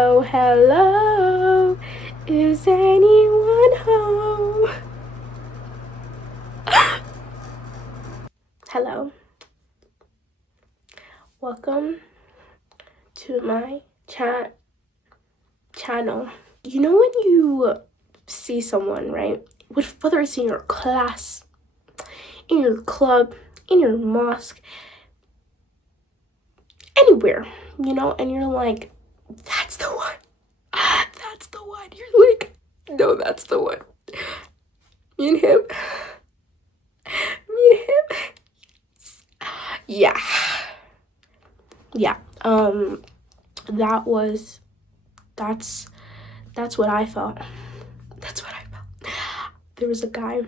Oh, hello. Is anyone home? Hello. Welcome to my channel. You know when you see someone, right? Whether it's in your class, in your club, in your mosque, anywhere, and you're like, that's the one. That's the one. You're like, no, that's the one. Me and him. Yeah. That's what I felt. There was a guy,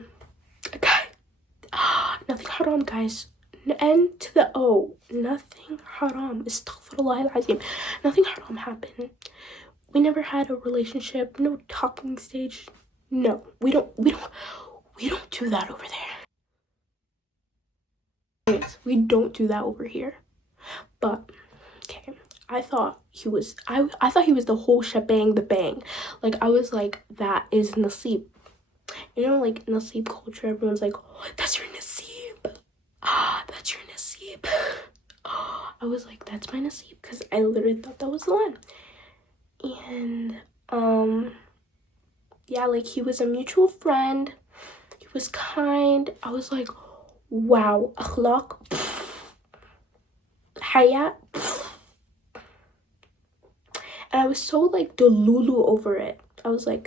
nothing haram, guys. N to the O, nothing haram. Astaghfirullah al-azim. Nothing haram happened. We never had a relationship, no talking stage. No, we don't do that over there. We don't do that over here. But okay, I thought he was the whole shebang, the bang. Like, I was like, that is Naseeb. Like Naseeb culture, everyone's like, oh, that's your Naseeb. That's your Naseeb. I was like, that's my Naseeb, because I literally thought that was the one. And yeah, like, he was a mutual friend. He was kind. I was like, wow, akhlaq, haya. And I was so like delulu over it. I was so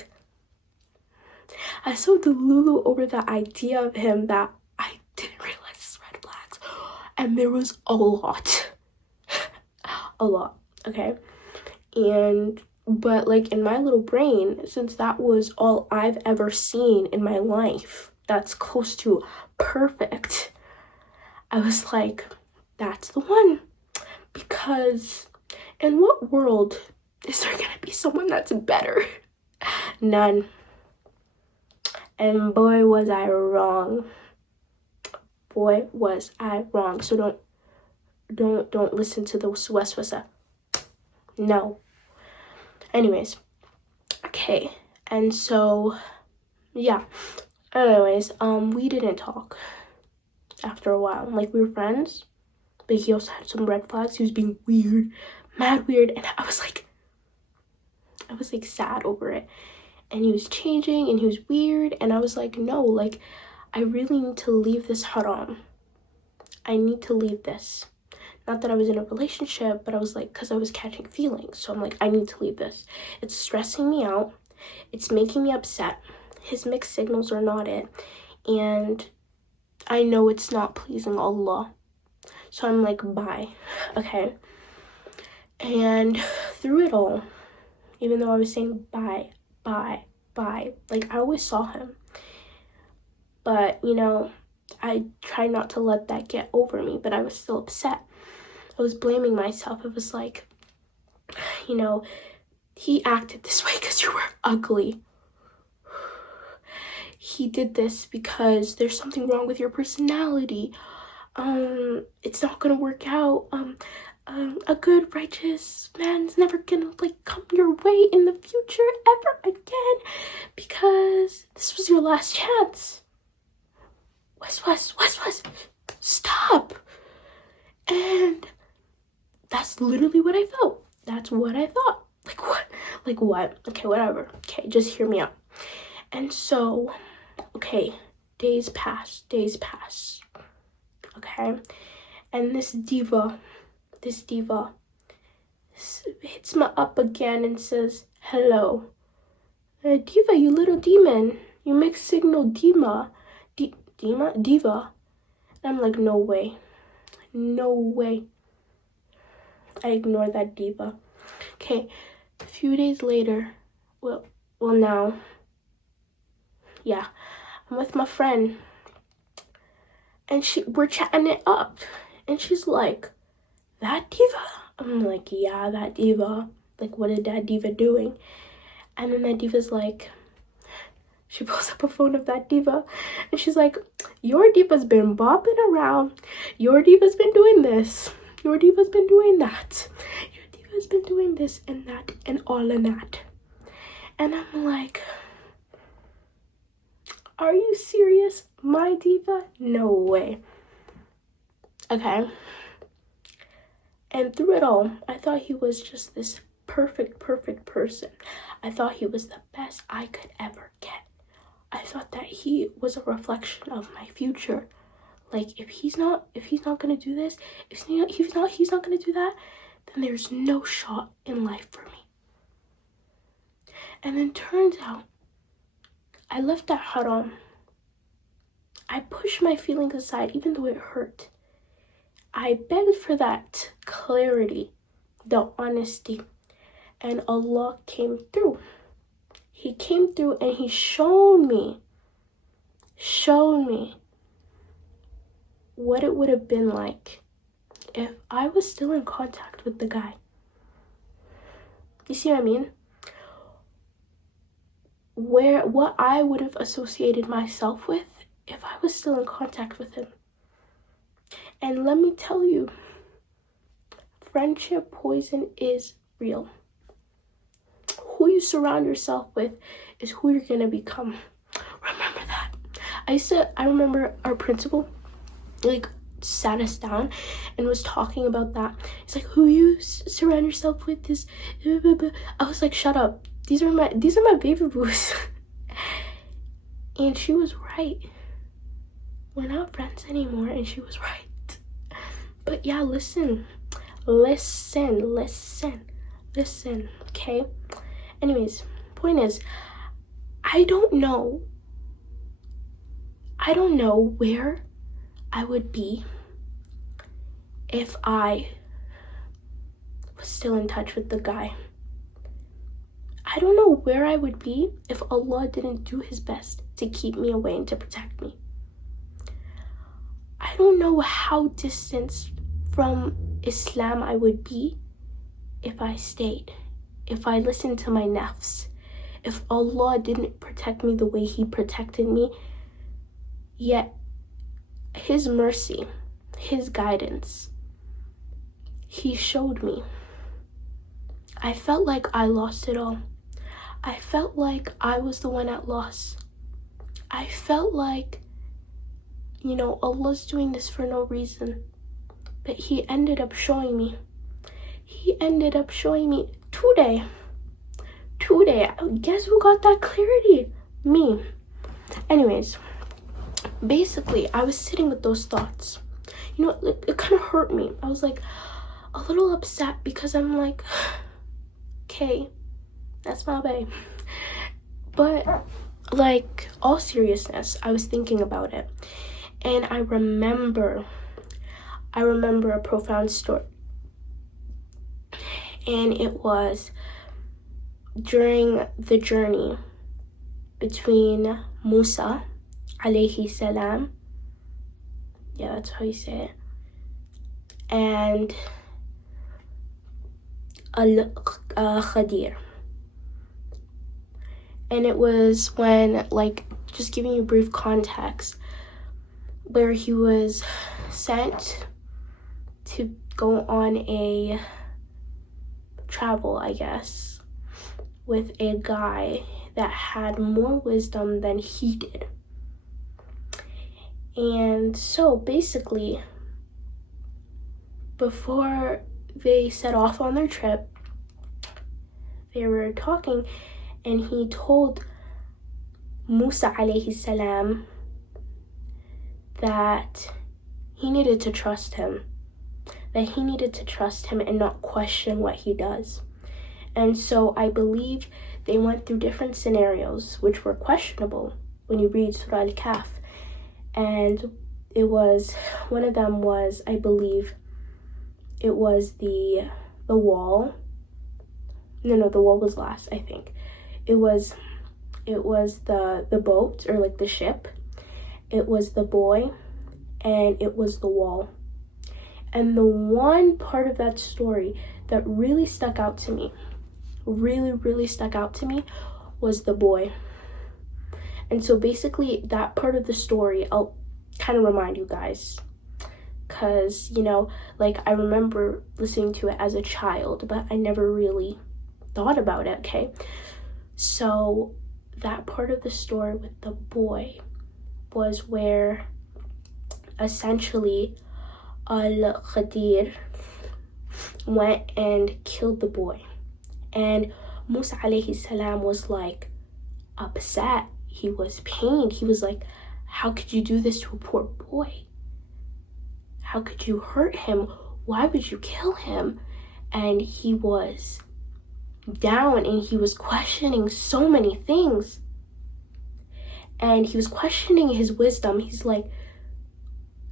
delulu over the idea of him that I didn't realize his red flags. And there was a lot. A lot, okay? But like, in my little brain, since that was all I've ever seen in my life, that's close to perfect, I was like, that's the one. Because in what world is there gonna be someone that's better? None. And boy, was I wrong. Boy, was I wrong. So don't listen to the waswasa. No. Anyways, okay. And so, yeah. Anyways, we didn't talk after a while. Like, we were friends, but he also had some red flags. He was being weird, mad weird, and I was like sad over it. And he was changing, and he was weird, and I was like, no, like, I really need to leave this haram. I need to leave this. Not that I was in a relationship, but I was like, because I was catching feelings. So I'm like, I need to leave this. It's stressing me out. It's making me upset. His mixed signals are not it. And I know it's not pleasing Allah. So I'm like, bye. Okay. And through it all, even though I was saying bye, like, I always saw him. But, I tried not to let that get over me, but I was still upset. I was blaming myself. It was like, he acted this way because you were ugly. He did this because there's something wrong with your personality. It's not gonna work out. A good, righteous man's never gonna, like, come your way in the future ever again, because this was your last chance. Was, stop. And that's literally what I felt. That's what I thought. Like what? Okay, whatever. Okay, just hear me out. And so, okay, days pass. Okay, and this diva hits me up again and says, hello. Diva, you little demon. You mixed signal diva. And I'm like, no way. I ignored that diva. Okay, a few days later, well now, yeah, I'm with my friend, and we're chatting it up, and she's like, that diva? I'm like, yeah, that diva. Like, what is that diva doing? And then that diva's like, she pulls up a phone of that diva, and she's like, your diva's been bopping around. Your diva's been doing this. Your diva's been doing that. Your has been doing this and that and all of that. And I'm like, are you serious, my diva? No way. Okay. And through it all, I thought he was just this perfect person. I thought he was the best I could ever get. I thought that he was a reflection of my future. Like, if he's not gonna do this, if he's not gonna do that, then there's no shot in life for me. And then turns out, I left that haram. I pushed my feelings aside, even though it hurt. I begged for that clarity, the honesty, and Allah came through. He came through and he showed me what it would have been like if I was still in contact with the guy. You see what I mean? What I would have associated myself with if I was still in contact with him. And let me tell you, friendship poison is real. Who you surround yourself with is who you're gonna become. Remember that. I remember our principal like sat us down and was talking about that. It's like, who you surround yourself with is I was like, shut up. These are my baby boos. And she was right. We're not friends anymore, and she was right. But yeah, listen, okay? Anyways, point is, I don't know where I would be if I was still in touch with the guy. I don't know where I would be if Allah didn't do his best to keep me away and to protect me. I don't know how distant from Islam I would be if I stayed, if I listened to my nafs, if Allah didn't protect me the way he protected me. Yet his mercy, his guidance, he showed me. I felt like I lost it all. I felt like I was the one at loss. I felt like, Allah's doing this for no reason. But he ended up showing me. He ended up showing me today. Guess who got that clarity? Me. Anyways, basically, I was sitting with those thoughts. It kind of hurt me. I was like a little upset because I'm like, okay, that's my babe. But like, all seriousness, I was thinking about it. And I remember a profound story. And it was during the journey between Musa alayhi salam, yeah, that's how you say it, and Al-Khadir. And it was when, like, just giving you brief context, where he was sent to go on a travel, I guess, with a guy that had more wisdom than he did. And so basically, before they set off on their trip, they were talking, and he told Musa alayhi salam that he needed to trust him. And not question what he does. And so I believe they went through different scenarios which were questionable when you read Surah Al-Kahf. And one of them was, I believe, it was the wall. No, the wall was last, I think. It was the boat, or like the ship. It was the boy, and it was the wall. And the one part of that story that really stuck out to me, was the boy. And so basically, that part of the story, I'll kind of remind you guys, because, like, I remember listening to it as a child, but I never really thought about it, okay? So that part of the story with the boy was where essentially Al-Khadir went and killed the boy. And Musa alayhi salam was like upset. He was pained. He was like, how could you do this to a poor boy? How could you hurt him? Why would you kill him? And he was down and he was questioning so many things. And he was questioning his wisdom. He's like,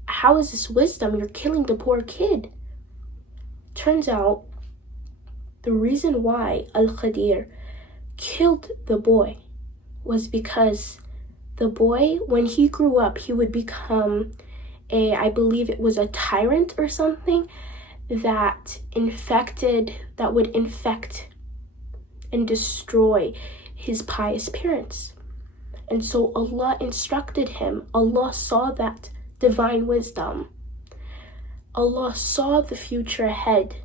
how is this wisdom? You're killing the poor kid. Turns out the reason why Al-Khadir killed the boy was because the boy, when he grew up, he would become I believe it was a tyrant or something that would infect and destroy his pious parents. And so Allah instructed him. Allah saw that divine wisdom. Allah saw the future ahead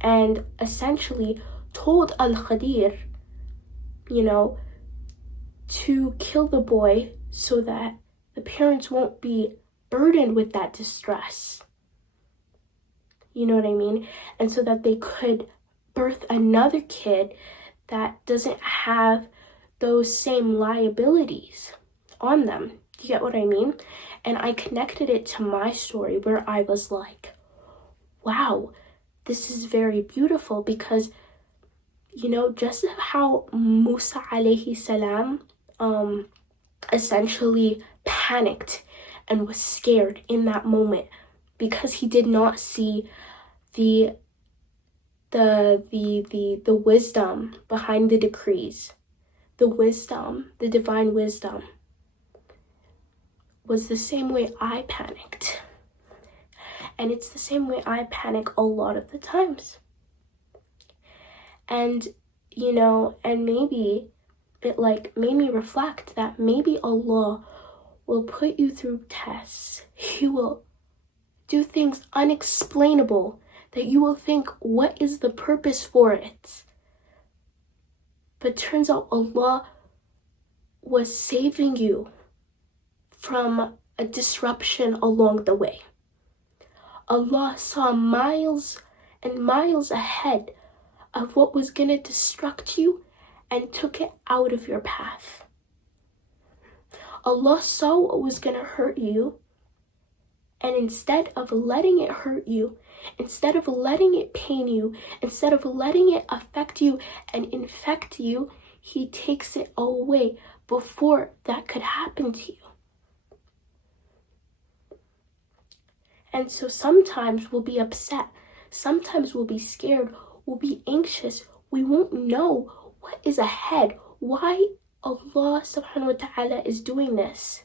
and essentially told Al-Khadir, to kill the boy so that the parents won't be burdened with that distress. You know what I mean? And so that they could birth another kid that doesn't have those same liabilities on them. Do you get what I mean? And I connected it to my story where I was like, wow, this is very beautiful because, just how Musa alayhi salam essentially panicked and was scared in that moment because he did not see the wisdom behind the decrees. The wisdom, the divine wisdom, was the same way I panicked. And it's the same way I panic a lot of the times. And, and maybe it made me reflect that maybe Allah will put you through tests. He will do things unexplainable that you will think, what is the purpose for it? But turns out Allah was saving you from a disruption along the way. Allah saw miles and miles ahead of what was going to destruct you and took it out of your path. Allah saw what was going to hurt you, and instead of letting it hurt you, instead of letting it pain you, instead of letting it affect you and infect you, He takes it away before that could happen to you. And so sometimes we'll be upset, sometimes we'll be scared, we'll be anxious, we won't know what is ahead, why Allah subhanahu wa ta'ala is doing this,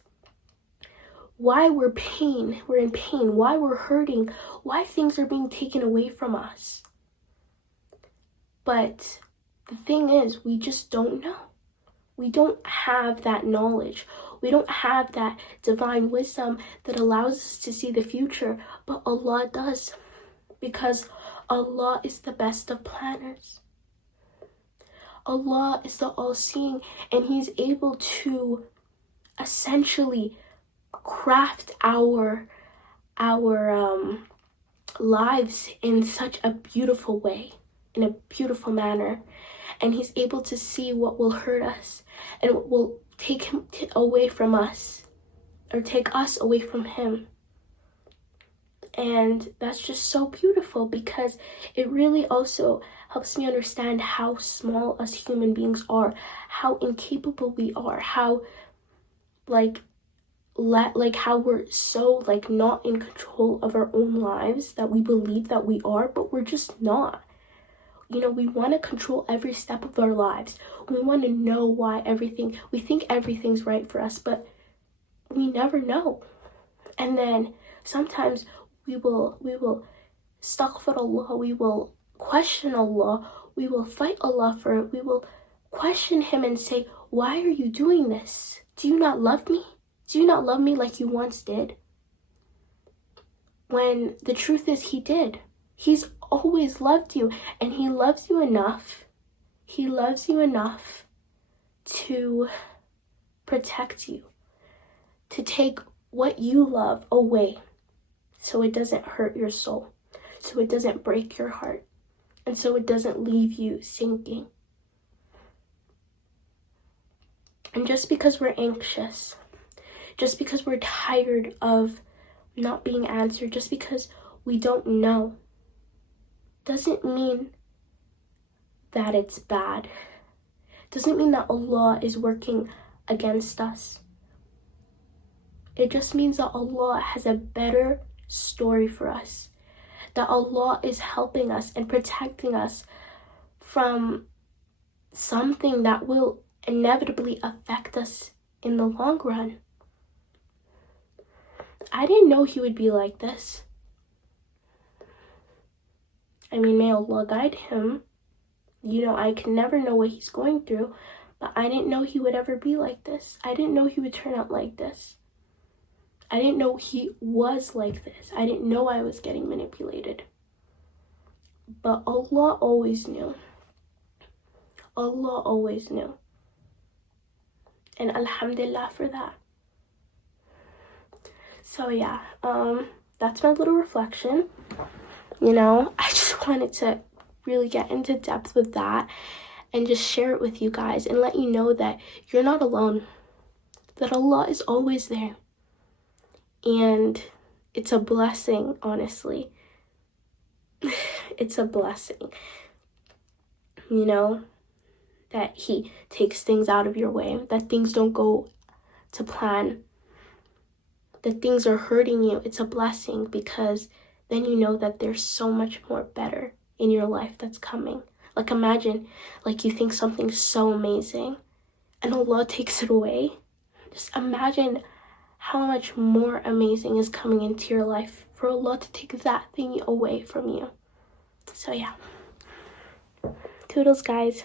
why we're in pain, why we're hurting, why things are being taken away from us. But the thing is, we just don't know. We don't have that knowledge. We don't have that divine wisdom that allows us to see the future, but Allah does, because Allah is the best of planners. Allah is the all-seeing, and He's able to essentially craft our lives in such a beautiful way, in a beautiful manner. And He's able to see what will hurt us and what will take Him away from us, or take us away from Him. And that's just so beautiful, because it really also helps me understand how small us human beings are, how incapable we are, how how we're so not in control of our own lives, that we believe that we are, but we're just not. We want to control every step of our lives. We want to know why we think everything's right for us, but we never know. And then sometimes we will astaghfirullah, we will question Allah, we will fight Allah for it, we will question Him and say, why are you doing this? Do you not love me? Do you not love me like you once did? when the truth is he did. He's always loved you, and he loves you enough. He loves you enough to protect you, to take what you love away so it doesn't hurt your soul, so it doesn't break your heart, and so it doesn't leave you sinking. And just because we're anxious, just because we're tired of not being answered, just because we don't know, doesn't mean that it's bad. Doesn't mean that Allah is working against us. It just means that Allah has a better story for us. That Allah is helping us and protecting us from something that will inevitably affect us in the long run. I didn't know he would be like this. I mean, may Allah guide him. You know, I can never know what he's going through, but I didn't know he would ever be like this. I didn't know he would turn out like this. I didn't know he was like this. I didn't know I was getting manipulated. But Allah always knew. Allah always knew. And alhamdulillah for that. So yeah, that's my little reflection. You know, I just wanted to really get into depth with that and just share it with you guys and let you know that you're not alone, that Allah is always there. And it's a blessing, honestly. It's a blessing, you know, that he takes things out of your way, that things don't go to plan, that things are hurting you. It's a blessing because then you know that there's so much more better in your life that's coming. Like imagine, like you think something's so amazing and Allah takes it away. Just imagine how much more amazing is coming into your life for Allah to take that thing away from you. So yeah. Toodles, guys.